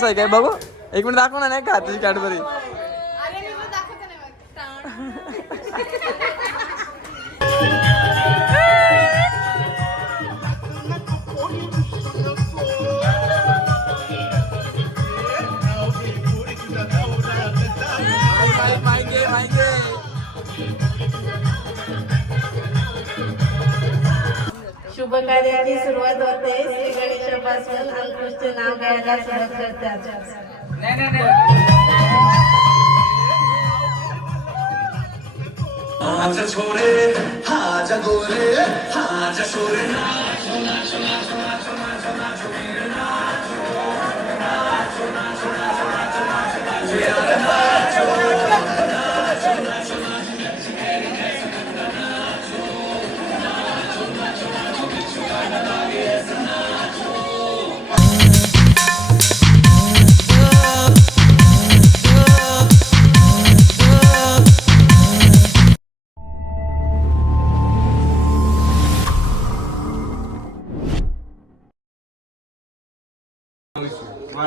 काय बघू एक मिनिट दाखव ना नाही का तुझी कॅडबरी शुभ कार्याची सुरुवात होते श्री गणेशापासून अंकुशचे नाव घ्यायला सुरुवात करतात. आजा छोरे आजा गोरे आजा छोरे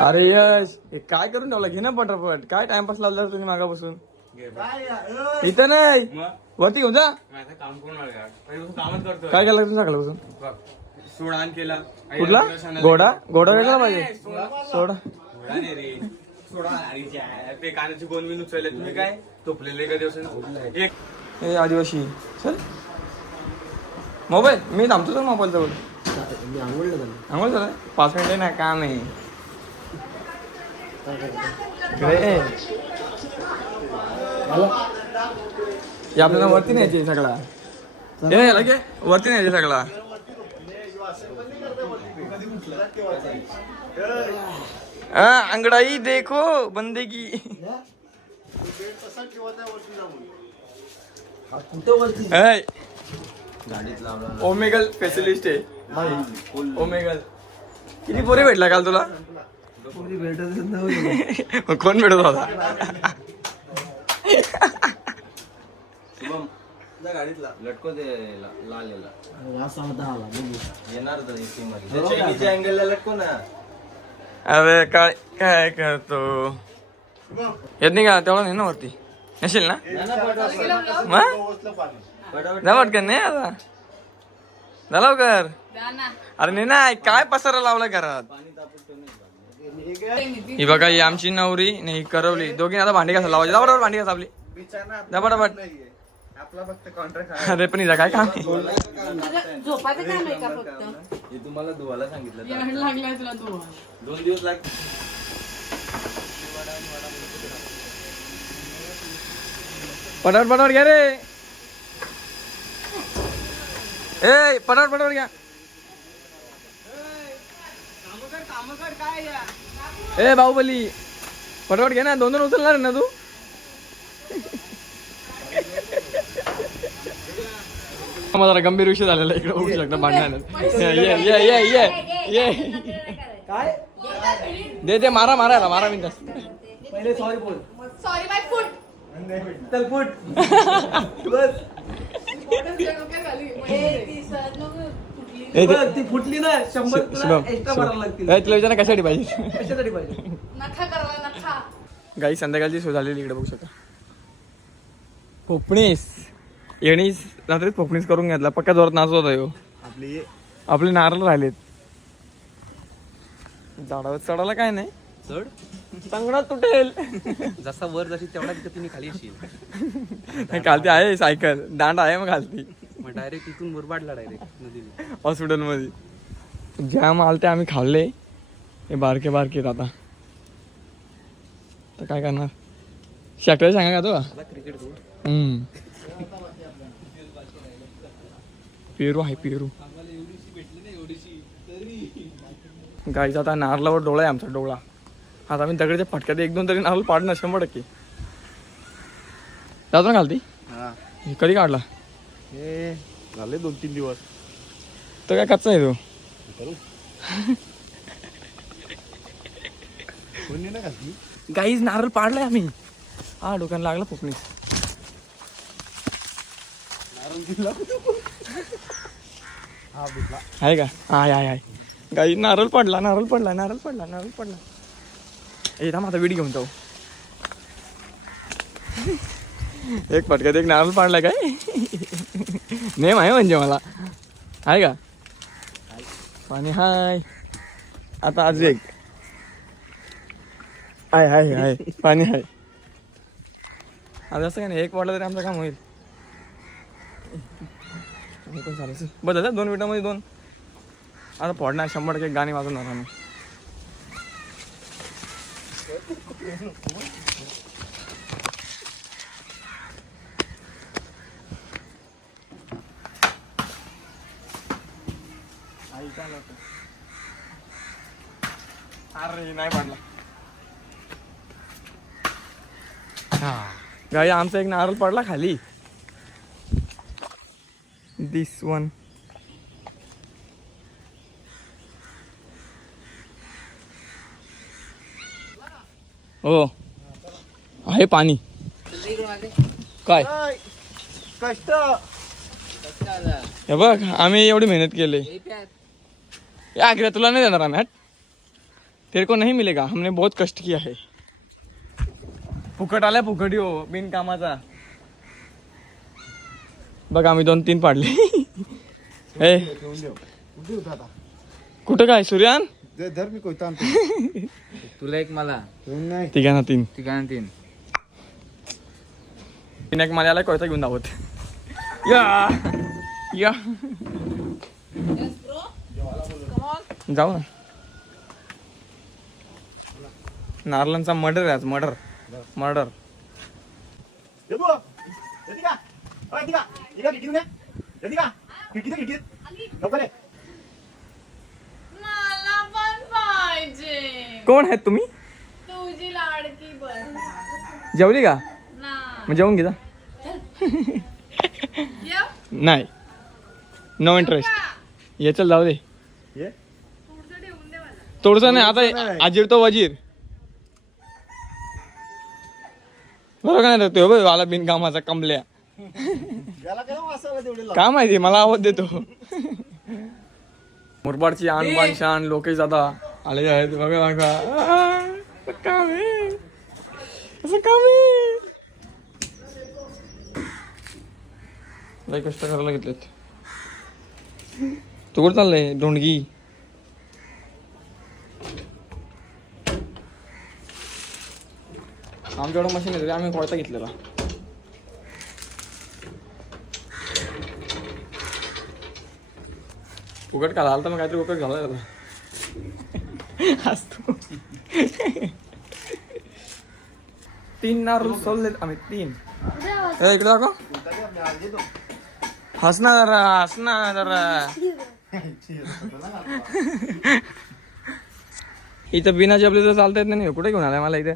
अरे यश हे काय करून ठेवलं घे ना पटापट काय टाइमपास लावला तुम्ही मागापासून इथं नाही वरती घेऊन जा काम करून कामच करतो. काय केलं तुम्ही सकाळपासून सोडा केला कुठला घोडा घोडा वेगळा पाहिजे सोडा घोडा नाही रे सोडा ते कानाची गोन बिन उचलले तुम्ही काय तोपलेले का दिवस एक हे आदिवासी चल मोबाईल मी थांबतो तर मोबाईल जवळ आंघोळ झालं 5 मिनिटं नाही काम आहे हे आपल्याला वरती न्यायचे सगळा हे लगे वरती न्यायचे सगळा अंगड़ाई देखो बंदे की ओमेगल स्पेशलिस्ट आहे ओमेगल किती पोरी भेटला काल तुला कोण भेटत होता गाडीतला लटको दे लाल येणार अँगलला लटको ना अरे काय काय करतो येत नाही का तेवढा नाही ना वरती नसेल ना जा पटकन नाही आता जा लवकर अरे नाही ना काय पसारा लावला घरात ही बघा ही आमची नवरी नाही करवली दोघी आता भांडी कसा लावायची बरोबर भांडी कसा आपली पटापट आपला फक्त कॉन्ट्रॅक्ट अरे पण हिचा काय काम झोपाचं काम आहे का फक्त हे तुम्हाला धुवायला सांगितलं लागलाय तुला तू 2 दिवस लाग पटापट पटापट घ्या रे ए पटापट पटापट घ्या ए बाहुबली पटापट घे ना 2 उचलणार ना तू मला जरा गंभीर विषय झालेला इकडे होऊ शकता भांडण्यात ये काय दे मारा मारायला मारा मी पहिले सॉरी बोल सॉरी बाय फूट चल फुट ती फुटली ना 100 एक्स्ट्रा भरायला लागतील तुला विचार कशासाठी पाहिजे नखा करायला नखा गाई संध्याकाळची सोय झालेली इकडे बघू शकता पोपणीस येणीस रात्रीच पोपणीस करून घेतला पक्का जोरात नाचत होता ह्यो आपले नारळ राहिलेत झाडावर चढायला काय नाही चढ चांगला तुटेल जसा वर जाशी तेवढा तिथे तुम्ही खाली येशील खालती आहे सायकल दांड आहे मग खालती मग डायरेक्ट इथून मुरबाडला डायरेक्ट नदीला हॉस्पिटल मध्ये ज्या आलते आम्ही खाल्ले हे बारके बारके आता तर काय करणार शाकरा सांगा का तो क्रिकेट पेरू आहे पेरू गाईचा आता नारळावर डोळा आहे आमचा डोळा आता आम्ही दगडच्या फटक्यात 1-2 तरी नारळ पाडणं 100% जातो ना घालती हे कधी काढला हे झाले 2-3 दिवस तो काय कच्चा आहे तो गाईज नारळ पाडलाय आम्ही हा डोक्याला लागला पोपणीस आहे का हाय हाय हाय गाई नारळ पडला नारळ पडला नारळ पडला नारळ पडला हे थांब आता विडी घेऊन जाऊ. एक पटक्यात एक नारळ पाडलाय काय नेम आहे म्हणजे मला आहे का पाणी हाय. आता आज एक हाय हाय हाय पाणी हाय. आज असं काय नाही एक वाटलं तरी आमचं काम होईल. पण चालायचं बस दादा 2 मिनिटामध्ये 2. आता फोडणार 100% गाणी वाजवणार आम्ही. अरे नाही पडला गाई. आमचा एक नारळ पडला खाली. दिस वन हो आहे पाणी. काय कष्ट हे बघ आम्ही एवढी मेहनत केली. आखिर तुला नाही देणार आम्ही. हट तेरे को नहीं मिलेगा. हमने बहुत कष्ट किया है. फुकट आलाय फुकट हो बिन कामाचा. बघ आम्ही 2-3 पाडले. हे कुठं काय सूर्यान धर मी कोयता तुला एक मला तिघांना 3 तिघांना 3. एक मला कोयता घेऊन धावत. या या जाऊ ना. नारळांचा मर्डर आहे आज. Murder murder. मला पण पाहिजे. कोण आहेत तुम्ही? तुझी लाडकी बहीण. जेवली का? ना मग जेवून घे जा. ये नाही नो इंटरेस्ट. ये चल जाऊ दे. पुढचं ठेवून दे मला. थोडस नाही आता अजीर तो वजीर. बरोबर काय नाही तो वाला बिनकामाचा कमल्या. काय माहिती मला आवाज देतो. मुरबाडची आणबाण शान लोकेश दादा आले आहेत बघा बघा. असं काम आहे असं काम आहे. लय कष्ट करायला घेतलेत. तू कुठं चाललंय ढोंडगी? आमच्याकडं मशीन आहे आम्ही कोयता घेतलेला. उघड का झालं तर मग काहीतरी उकट झालं असतो. 3 नारळ सोडलेत आम्ही 3. इकडे दाखव. हसना जरा हसना जरा. इथं बिना जबले तर चालता येत नाही. कुठे घेऊन आलाय मला इथे?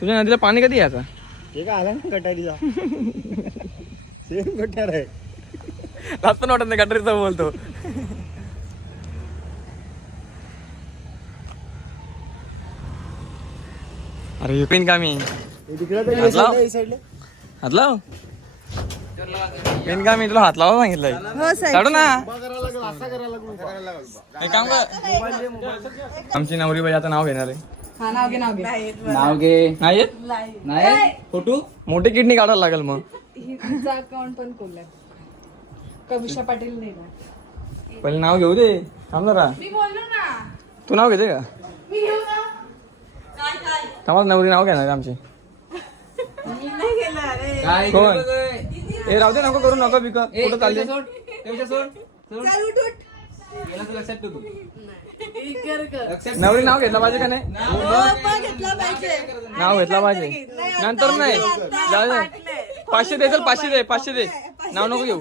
तुझ्या नदीला पाणी कधी यायचं? आला ना गटारीला सेम गटार आहे. जास्त वाटत नाही गटारीचा बोलतो. अरे पेन का मी हात लाव. पेन का मी तुला हात लावा सांगितलंय. काढू ना. एक काम कर. आमची नवरी बाई आता नाव घेणार आहे. नाव घे. नाही येत? नाही फोटो मोठी किडनी काढायला लागेल मग. हिचा अकाउंट पण खोललाय. कविशा पाटील नाही ना. पहिले नाव घेऊ दे. थांब जरा. मी बोललो ना. तू नाव घेते का? मी घेऊ ना. काय काय थांबा नवरी नाव घेणार आहे आमची. मी नाही घेणार रे. काय कोण? ए राहू दे नको करू नको बिक. कुठं चालले? लक्षात ठेव तू. नवरी नाव घेतला पाहिजे का नाही? घेतला पाहिजे. नाव घेतला पाहिजे. नंतर नाही जाऊ दे. 500 दे. चल 500 दे. 500 दे. नाव नको घेऊ.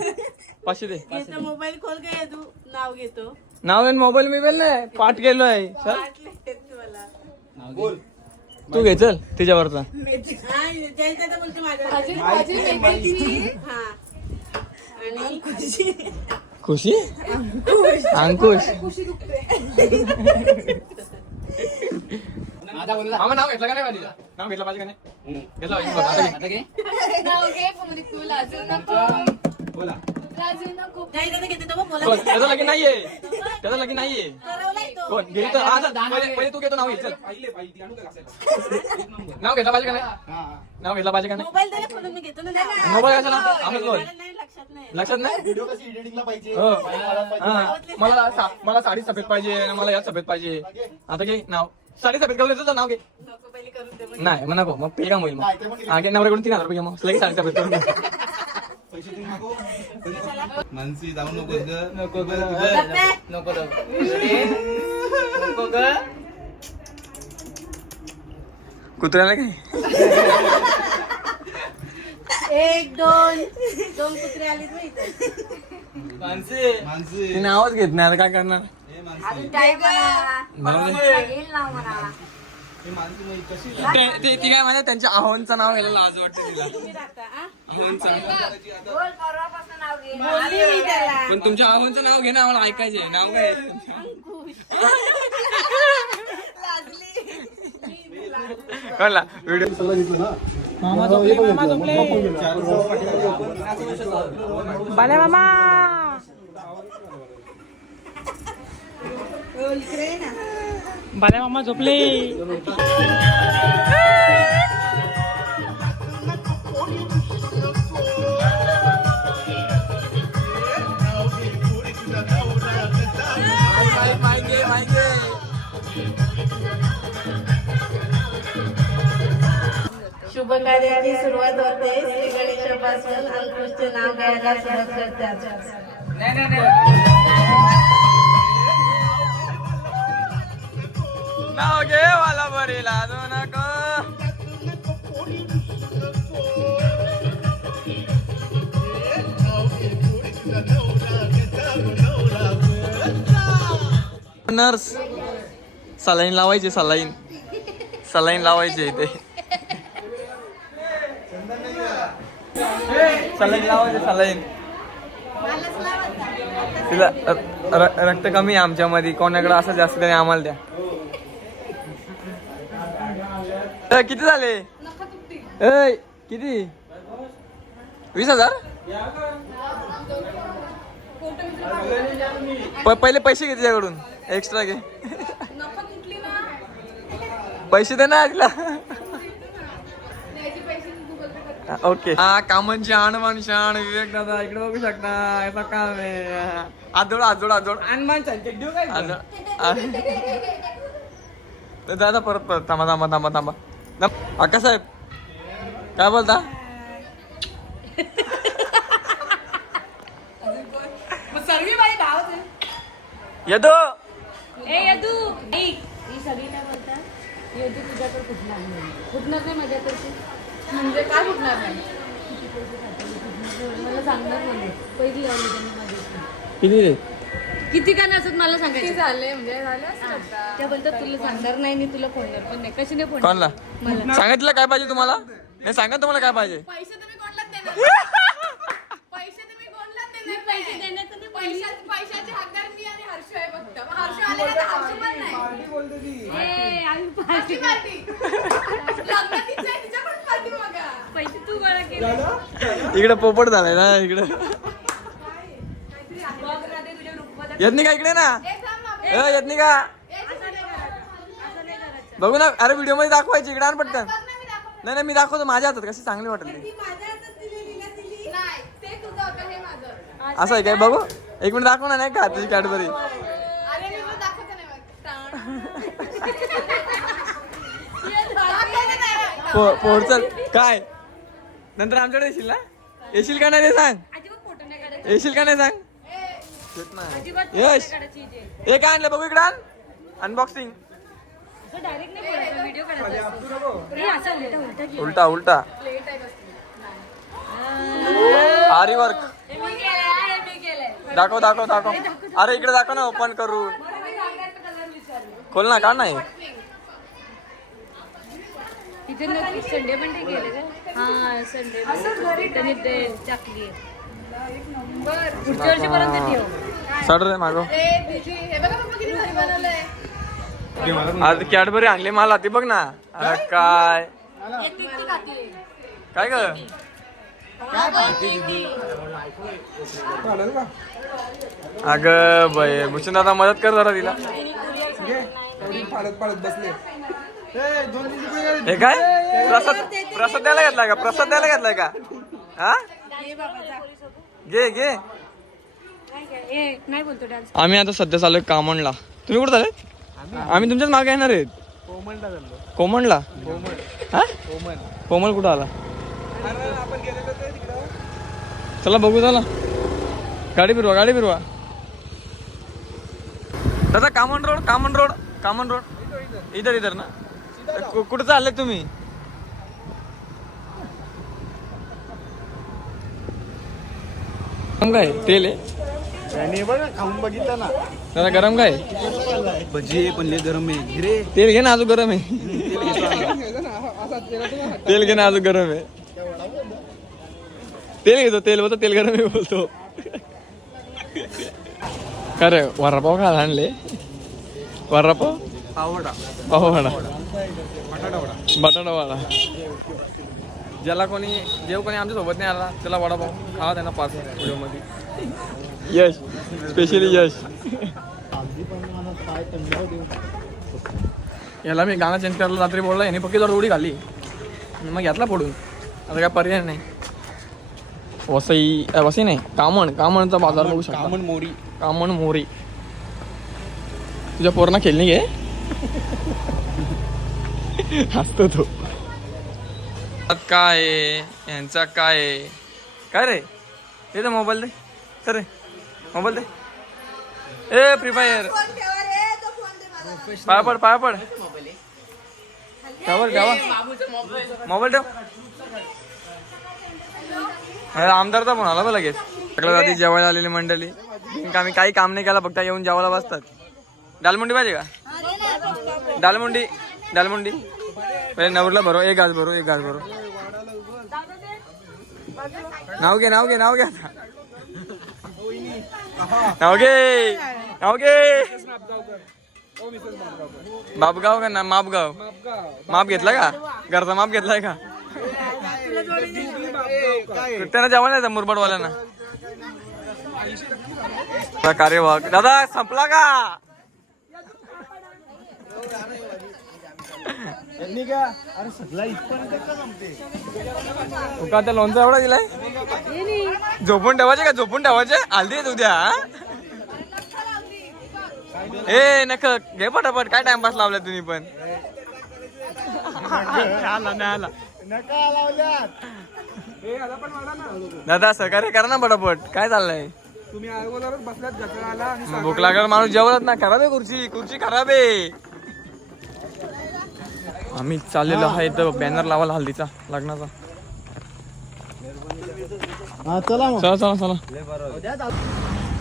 500 दे. घेतो मोबाईल खोल काय तू नाव घेतो. नाव आहे मोबाईल मोबाईल नाही पाठ केलोय. चल बोल. तू घे चल तिच्यावरचा. बोलतो माझ्या. माझी वेगळी. हा आणि खुशी अंकुश. आम्हा नाव घेतलं का नाही पाहिजे? नाव घेतलं पाहिजे का नाही? घेतलं पाहिजे. आता घे. नाव घे पण तू लाजू नको. बोला राजूनं खूप नाही त्याचं घेते तो बघ, बोला. कोण त्याचं लगीन नाहीये त्याचं लगीन नाहीये ठरवलंय तो. कोण गेली तर हा चल, पहिले तू घेतो नाव घे चल नाव घेतला पाहिजे का नाही नाव घेतला पाहिजे का नाही मोबाईल दे ना खोलून, मी घेतो ना त्याला. मोबाईल कशाला आम्ही बोल मला नाही लक्षात नाही. लक्षात नाही व्हिडिओ कशी एडिटिंगला पाहिजे हो पाहिजे. हा. मला साडी सफेद पाहिजे आणि मला यात सफेद पाहिजे आता घे नाव साडी सफेद करून देतो तर नाव घे नको पहिले करून दे. नाही मग नको मग पे का होईल मग हा घे नवऱ्याकडून 3000 रुपये घे मग लगेच साडी सफेद करून दे मानसी जाऊ नको नको ग गप्पे. नको ग कुत्र्याला काय 1 2 2 कुत्रे आलीत ना इथे. माणसे मानसी ती नावच घेत नाही आता काय करणार अजून काय म्हणा. ती काय म्हणजे त्यांच्या आहोंचं नाव घ्यायला लाज वाटते तिला तुम्ही राहता, आ? आहोंचं बोलली मी त्याला. पण तुमच्या आहोंचं नाव घे ना मला ऐकायचे नाव काय आहे तुमचं? कळला व्हिडिओ बाले मामा बाले मामा झोपले शुभ कार्याची सुरुवात होते श्री गणेशापासून अंकुशचे नाव घ्यायला सुरुवात करतात. नाव घे वाला बरी लाजू नको नर्स सलाईन लावायची सलाईन लावायची इथे सलाईन लावायची सलाईन तिला रक्त कमी आहे आमच्यामध्ये कोणाकडे असं जास्त त्याने आम्हाला द्या किती झाले किती 20,000 पहिले पैसे घे तिच्याकडून एक्स्ट्रा घे पैसे दे ना तिला ओके हा कामांची आणमान शान विवेक दादा इकडे बघू शकता याचा काम आहे आजोड आणमान दादा परत थांबा अक्का साहेब काय बोलता यदो यदू ही सगळी काय बोलतात यदू तुझ्याकडे फुटणार नाही फुटणार नाही माझ्याकडे म्हणजे काय फुटणार नाही मला सांगणार नाही पहिली लावली त्यांनी माझ्याकडे किती रे किती का नसत मला सांगायचं झाले म्हणजे त्या बोलतात तुला सांगणार नाही मी तुला फोडणार पण नाही कशी नाही फोडणार कोणला सांगितलं काय पाहिजे तुम्हाला नाही सांगा तुम्हाला काय पाहिजे पैसे तुम्ही कोणलाच देणार पैसे तुम्ही कोणलाच देणार पैसे देण्याचं नाही पैशाचे हकदार मी आणि हर्ष आहे फक्त हर्ष आले ना हर्ष पण नाही पार्टी पैसे तू गोळा केले इकडे पोपट झालाय ना इकडे येत नाही का इकडे ना येत नाही का बघू ना अरे व्हिडिओ मध्ये दाखवायची इकडे आण पटकन नाही मी दाखवतो माझ्या हातात कशी चांगली वाटेल ती असं आहे काय बघू एक मिनिट दाखव ना नाही का तुझी कॅडबरी पोट चल काय नंतर आमच्याकडे येशील का नाही रे सांग येशील का नाही सांग यश हे काय आणलं बघू इकडे आण अनबॉक्सिंग उलटा आरी वर्क दाखव अरे इकडे दाखव ना ओपन करून खोल ना का नाही तिथे संडे पण ते गेले हा संडे त्यांनी ते टाकली पुढच्या वर्षीपर्यंत ठेव सड रे मागो आज कॅडबरी आणली मला ती बघ ना अरे काय ग अगं बाई भूषण दादा मदत कर जरा तिला. हे काय प्रसाद द्यायला घेतलाय का? प्रसाद द्यायला घेतलाय का? हा घे घे. आम्ही आता सध्या चालू कामणला. तुम्ही कुठं चालत? आम्ही तुमच्याच मागे येणार आहेत. कोमणला. कोमल कुठं आला? चला बघू. चला गाडी फिरवा गाडी फिरवा. दादा Kaman road Kaman road Kaman road इधर इधर ना. कुठं चालले तुम्ही? काय तेल आहे खाऊन बघितलं ना दादा? गरम काय भजी पण लय गरम आहे रे. तेल घे ना अजून गरम आहे. तेल घे ना अजून गरम आहे. तेल घेतो तेल बोलतो तेल गरम आहे बोलतो. का रे वडापाव खायला आणले? वडापाव पाववडा बटाटा वडा. ज्याला कोणी कोणी आमच्या सोबत नाही आला त्याला वडापाव खावा त्यांना पाच व्हिडिओमध्ये. यश स्पेशली यश. याला मी गाणं चेंज करायला रात्री बोलला याने फक्त जर उडी खाल्ली मग घेतला पडून. आता काय पर्याय नाही. वसई नाही कामणचा बाजार बघू शकता. कामण मोरी. तुझ्या पोरांना खेळणी घे. हसतो तो. काय यांचा काय रे? ते मोबाईल दे सर. मोबाईल दे. ए फ्री फायर पाय पड ठेवा मोबाईल ठेव. आमदारचा फोन आला बा लगेच. सगळ्यात आधी जेवायला आलेली मंडळी. आम्ही काही काम नाही केला फक्त येऊन जेवायला बसतात. दालमुंडी पाहिजे का? दालमुंडी पहिले नवरला भरो. एक घास भरो. नाव घे आता. नाव घे बापगाव का ना मापगाव? माप घेतला का? घरचा माप घेतलाय का? त्यांना जेवण आहे मुरबाडवाल्यांना. कार्यवाह दादा संपला का? का त्या लोणचा एवढा दिलाय? झोपून ठेवायचे का? झोपून ठेवायचे हल्दी येत उद्या. ए नक घे पटापट. काय टाइमपास लावलाय तुम्ही पण? आला दादा सहकार्य करा ना पटापट. काय चाललंय? तुम्ही अगोदरच बसल्यात. भूक लागल्यावर माणूस जेवत ना. खराब आहे खुर्ची खराब आहे. आम्ही चाललेलो आहे तर बॅनर लावायला हल्दीचा लग्नाचा. चला.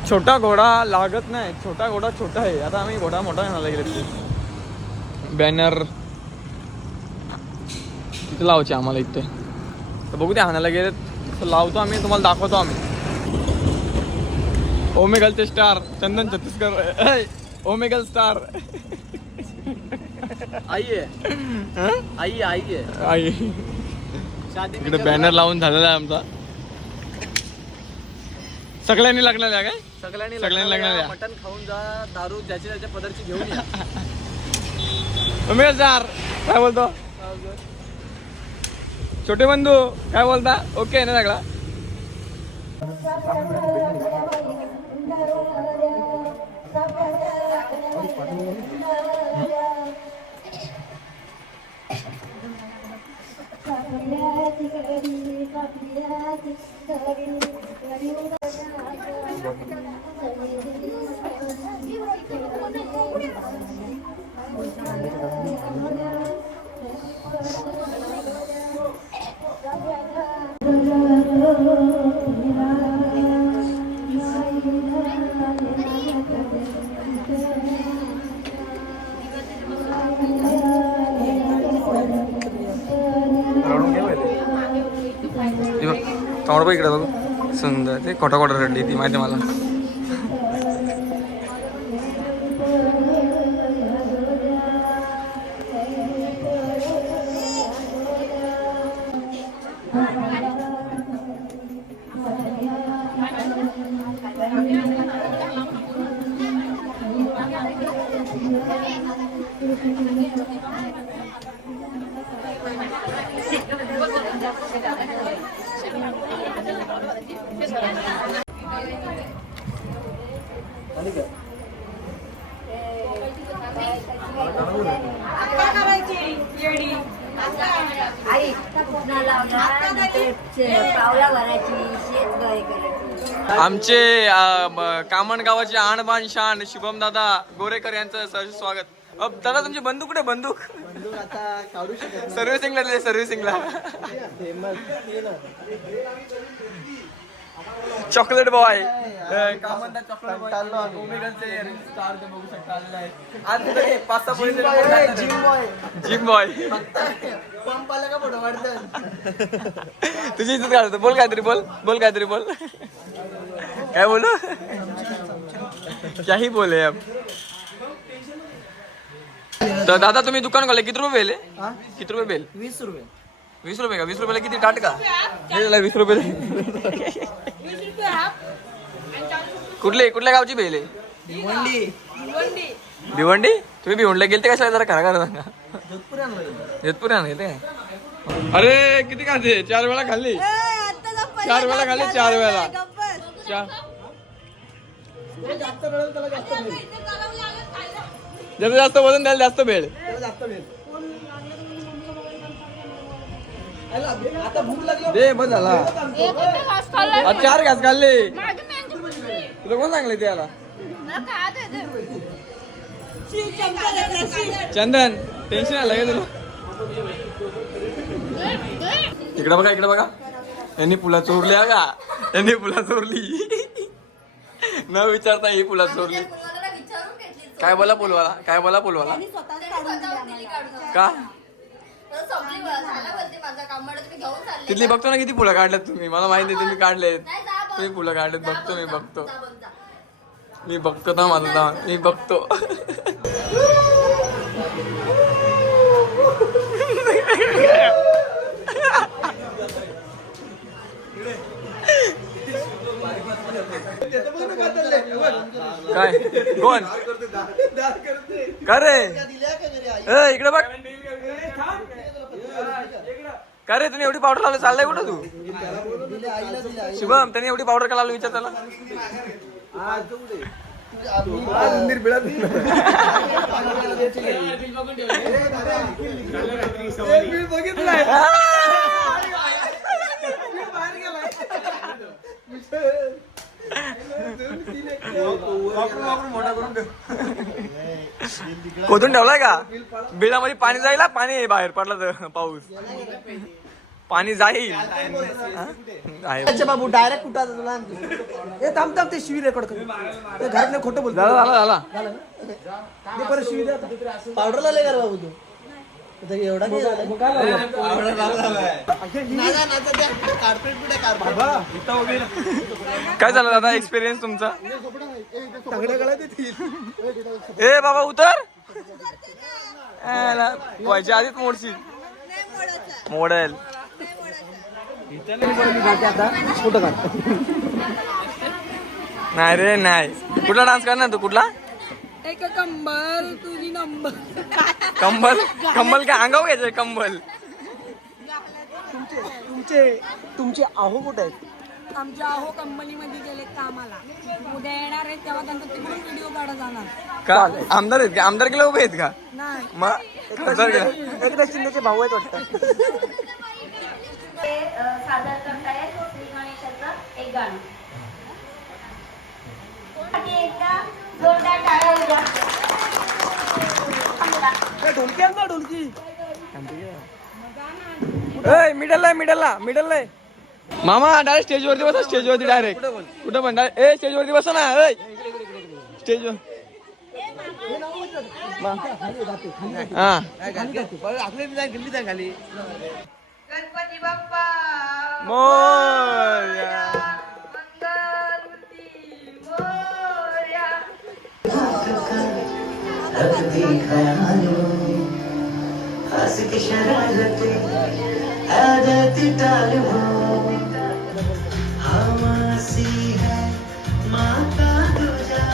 छोटा घोडा लागत नाही. छोटा घोडा छोटा आहे. आता आम्ही घोडा मोठा आणायला गेले. बॅनर तिथे लावायचे आम्हाला इथे. तर बघू ते आणायला गेले तर लावतो आम्ही. तुम्हाला दाखवतो आम्ही. ओमेगलचे स्टार चंदन छत्तीसगड. ओमेगल स्टार आई इकडे बॅनर लावून झालेला आहे आमचा. सगळ्यांनी लागलेला काय? सगळ्यांनी लागलेला. मटण खाऊन जा. दारू ज्याच्या त्याच्या पदरची घेऊन या. ओमेगल स्टार काय बोलतो? छोटे बंधू काय बोलता? ओके ना सगळा? तोंड इकडे बघू सुंदर. ते खोटा रडली ती माहिती मला. आई पुन्हा लावला पावला भरायची शेत गाय करायची. आमचे कामण गावाचे आणबाण शान शुभम दादा गोरेकर यांचं सहर्ष स्वागत. दादा तुमची बंदूक कुठे बंदूक? सर्व्हिसिंगला सर्व्हिसिंगला. चॉकलेट बॉय कामनदा चॉकलेट बॉय ओमेगलचे स्टार ते बघू शकता आलेला आहे. आज तिथे 5-6 पोलीस जिम बॉय पंप आला का फोटो वाढतं. तुझी इज्जत काढतो. बोल काहीतरी बोल काहीतरी बोल. काय बोलू काही बोले अब. तर दादा तुम्ही दुकान खोले किती रुपये बेल आहे? किती रुपये बेल? 20 रुपये. 20 रुपये का? 20 रुपयाला किती टाट का? 20 रुपये. कुठल्या गावची बेल आहे? भिवंडी. तुम्ही भिवंडला गेलते कशाला जरा खरा खरा सांगा. जोधपुरी आणले ते. अरे किती खाते? 4 वेळा खाल्ली. 4 वेळा खाल्ली. 4 वेळा. ज्याचं जास्त वजन द्यायला जास्त भेळ. दे बस झाला. 4 घास खाल्ले. तुला कोण सांगले त्याला? चंदन टेन्शन आलं का तुला? इकडे बघा यांनी पुला चोरल्या का? यांनी पुला चोरली न विचारता ही पुला चोरली. काय बोला पुलवाला? का तिथली बघतो ना किती पुला काढल्यात तुम्ही? मला माहिती तुम्ही काढलेत. तुम्ही पुला काढलेत बघतो मी बघतो ना माझा मी बघतो. काय कोण का रे? इकडे बघ. का रे तुम्ही एवढी पावडर लावली? चाललाय कुठं तू? शुभम त्यांनी एवढी पावडर का लावली विचार त्याला. खोदून ठेवलाय का? बिळामध्ये पाणी जाईल. पाणी बाहेर पडला तर पाऊस पाणी जाईल. अच्छा बाबू डायरेक्ट कुठं आता तुला? हे थांब ते शिवी रेकॉर्ड कर. ते घरात खोटं बोल. झाला. ते परत शिवी दे. पावडर लावले का बाबू तू? एवढा काय झालं दादा एक्सपिरियन्स तुमचा? ए बाबा उतर. व्हायच्या आधीच मोडशील. मोडेल. नाही रे नाही. कुठला डान्स करणार तू? कुठला? कंबल तुझी नंबर. कंबल काय अंगावर घ्यायचंय कंबल? तुमचे आहो कुठे आहेत? आमच्या अहो कंपनीमध्ये गेले कामाला. उद्या येणार आहेत तेव्हा त्यांचा तिकडून व्हिडिओ काढा जाणार. का आमदार आहेत का? आमदार केला उभे आहेत का? नाही मग खासदार केला. एकदा शिंदेचे भाऊ आहेत वाटतं. सादर करतायत श्री गणेशाचं एक गाणं. एकदा जोरदार टाळ्या वाजवा. ढोलकी आण ना ढोलकी. मिडलला मामा डायरेक्ट स्टेजवरती बसा. स्टेजवरती डायरेक्ट कुठं पण स्टेजवरती बसा ना. स्टेजवर हा गणपती बाप्पा मोरया. मंगलमूर्ती मोरया. रखती ख्यालों हंस के शरारते आदत टालो हमासी है माता तुझा.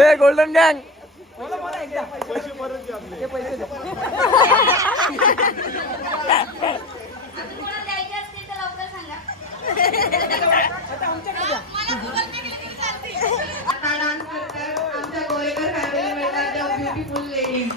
ए गोल्डन गँग तुम्हाला द्यायचे असतील तर लवकर सांगा. मला Google Pay केलं तरी चालते. आता डान्स करतात आमच्या गोरेकर फॅमिली मेंबरच्या ब्युटिफुल लेडीज.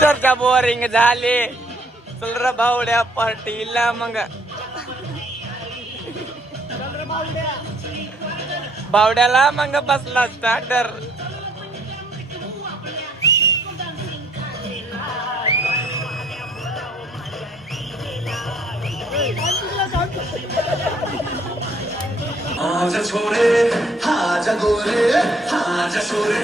चर्चा बोरिंग झाले चल रे भावड्या पार्टीला मग बावड्याला मग बसला स्टार्टर आजा छोरे आजा गोरे आजा छोरे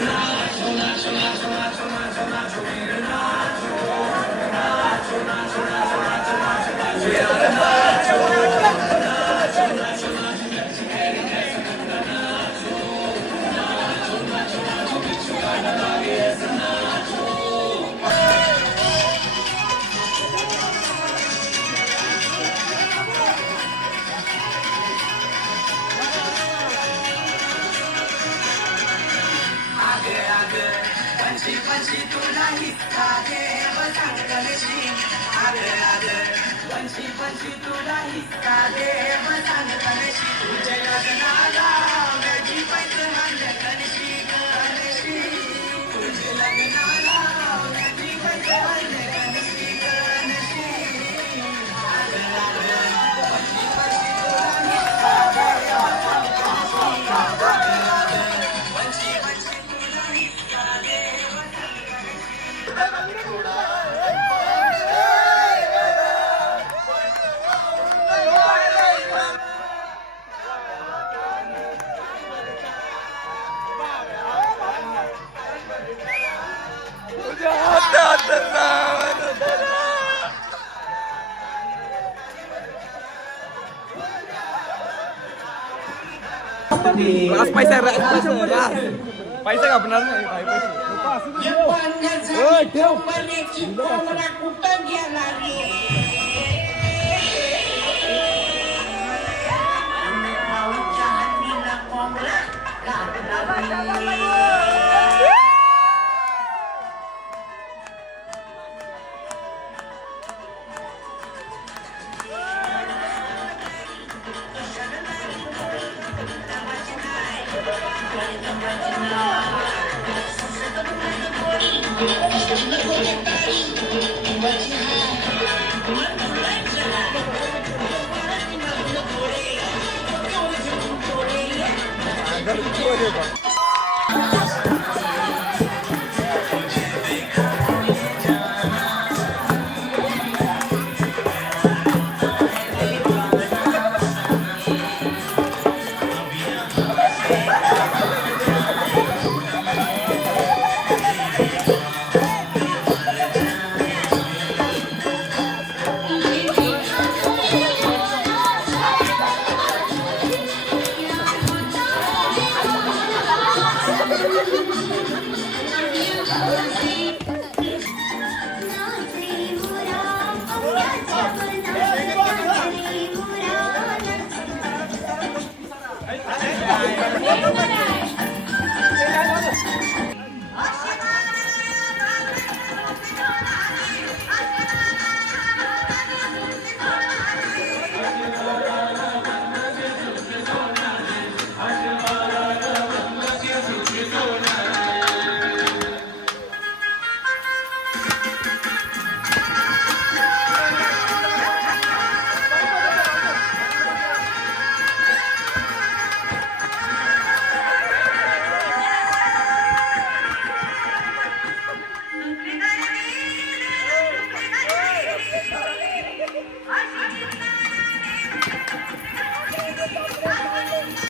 रास पैसा पैसा कापणार नाही भाई Thank you.